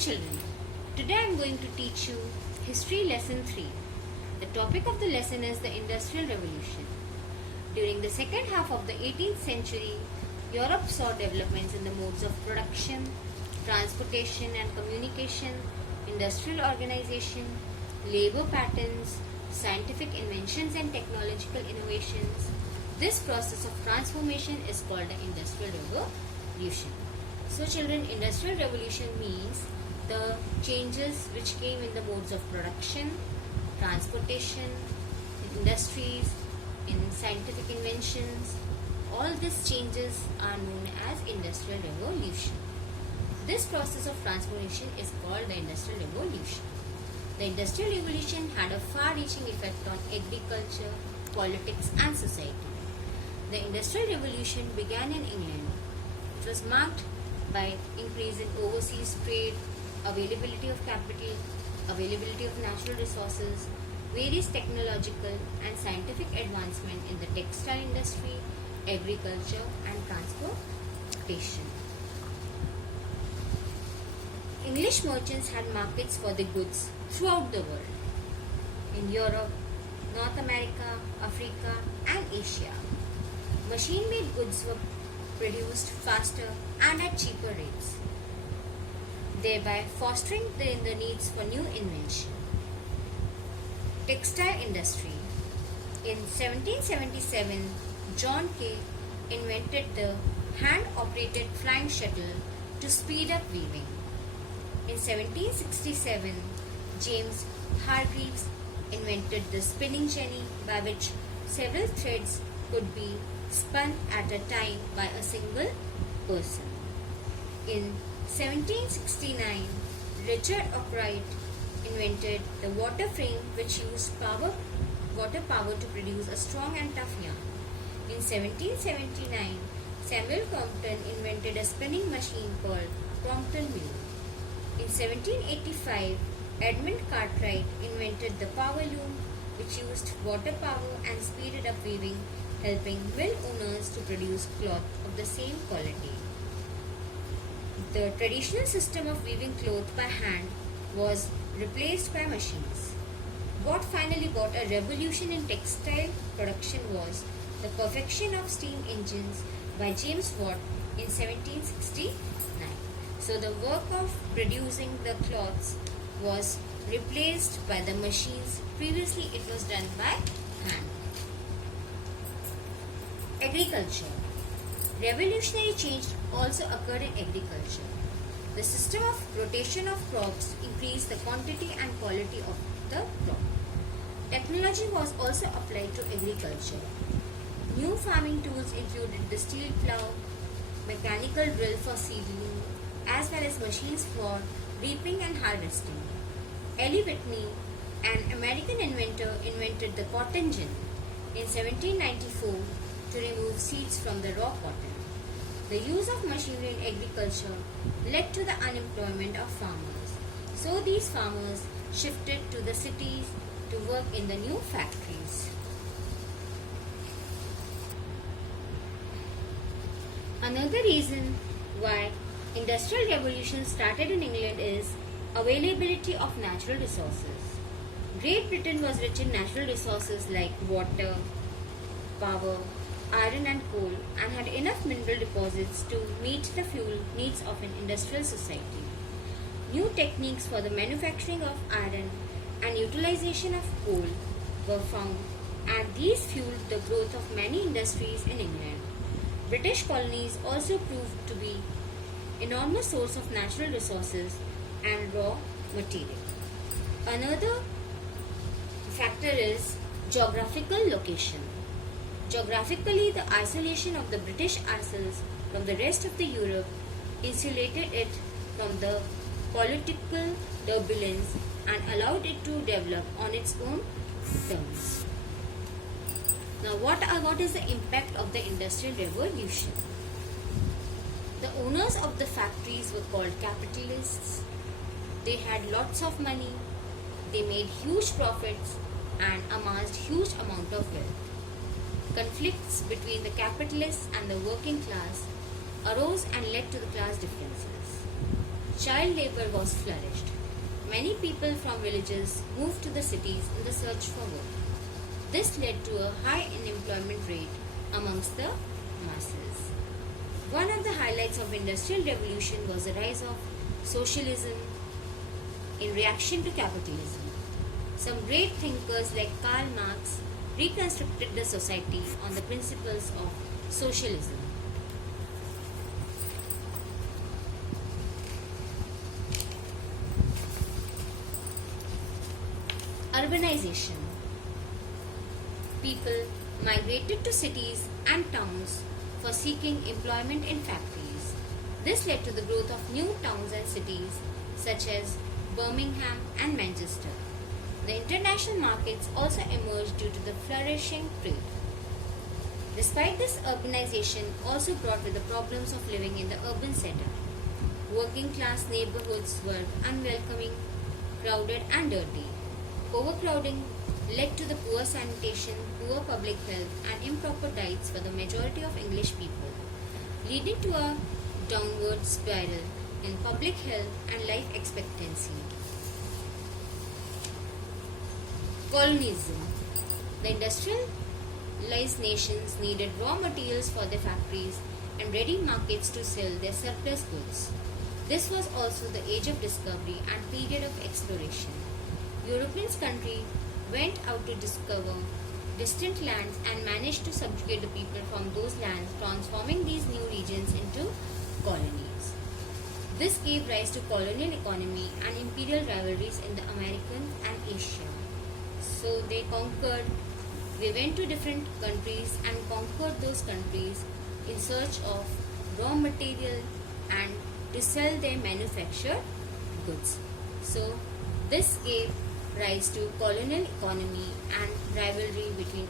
children, today I am going to teach you History Lesson 3. The topic of the lesson is the Industrial Revolution. During the second half of the 18th century, Europe saw developments in the modes of production, transportation and communication, industrial organization, labor patterns, scientific inventions and technological innovations. This process of transformation is called the Industrial Revolution. So children, Industrial Revolution means the changes which came in the modes of production, transportation, in industries, in scientific inventions. All these changes are known as Industrial Revolution. This process of transformation is called the Industrial Revolution. The Industrial Revolution had a far-reaching effect on agriculture, politics and society. The Industrial Revolution began in England. It was marked by increase in overseas trade, availability of capital, availability of natural resources, various technological and scientific advancement in the textile industry, agriculture and transportation. English merchants had markets for the goods throughout the world, in Europe, North America, Africa and Asia. Machine-made goods were produced faster and at cheaper rates, thereby fostering the needs for new invention. Textile industry. In 1777, John Kay invented the hand-operated flying shuttle to speed up weaving. In 1767, James Hargreaves invented the spinning jenny, by which several threads could be spun at a time by a single person. In 1769, Richard Arkwright invented the water frame, which used water power to produce a strong and tough yarn. In 1779, Samuel Crompton invented a spinning machine called Crompton Mill. In 1785, Edmund Cartwright invented the power loom, which used water power and speeded up weaving, helping mill owners to produce cloth of the same quality. The traditional system of weaving cloth by hand was replaced by machines. What finally brought a revolution in textile production was the perfection of steam engines by James Watt in 1769. So the work of producing the cloths was replaced by the machines. Previously it was done by hand. Agriculture. Revolutionary change also occurred in agriculture. The system of rotation of crops increased the quantity and quality of the crop. Technology was also applied to agriculture. New farming tools included the steel plough, mechanical drill for seedling, as well as machines for reaping and harvesting. Eli Whitney, an American inventor, invented the cotton gin in 1794 to remove seeds from the raw cotton. The use of machinery in agriculture led to the unemployment of farmers. So these farmers shifted to the cities to work in the new factories. Another reason why Industrial Revolution started in England is availability of natural resources. Great Britain was rich in natural resources like water, power, iron and coal, and had enough mineral deposits to meet the fuel needs of an industrial society. New techniques for the manufacturing of iron and utilization of coal were found, and these fueled the growth of many industries in England. British colonies also proved to be enormous source of natural resources and raw material. Another factor is geographical location. Geographically, the isolation of the British Isles from the rest of the Europe insulated it from the political turbulence and allowed it to develop on its own terms. Now, what is the impact of the Industrial Revolution? The owners of the factories were called capitalists. They had lots of money, they made huge profits and amassed huge amount of wealth. Conflicts between the capitalists and the working class arose and led to the class differences. child labor was flourished. Many people from villages moved to the cities in the search for work. This led to a high unemployment rate amongst the masses. One of the highlights of Industrial Revolution was the rise of socialism in reaction to capitalism. Some great thinkers like Karl Marx reconstructed the society on the principles of socialism. Urbanization. People migrated to cities and towns for seeking employment in factories. This led to the growth of new towns and cities such as Birmingham and Manchester. The international markets also emerged due to the flourishing trade. Despite this, urbanization also brought with the problems of living in the urban setup. Working class neighborhoods were unwelcoming, crowded and dirty. Overcrowding led to the poor sanitation, poor public health and improper diets for the majority of English people, leading to a downward spiral in public health and life expectancy. Colonialism. The industrialized nations needed raw materials for their factories and ready markets to sell their surplus goods. This was also the age of discovery and period of exploration. European countries went out to discover distant lands and managed to subjugate the people from those lands, transforming these new regions into colonies. This gave rise to colonial economy and imperial rivalries in the Americas and Asia. So they went to different countries and conquered those countries in search of raw material and to sell their manufactured goods. So this gave rise to colonial economy and rivalry between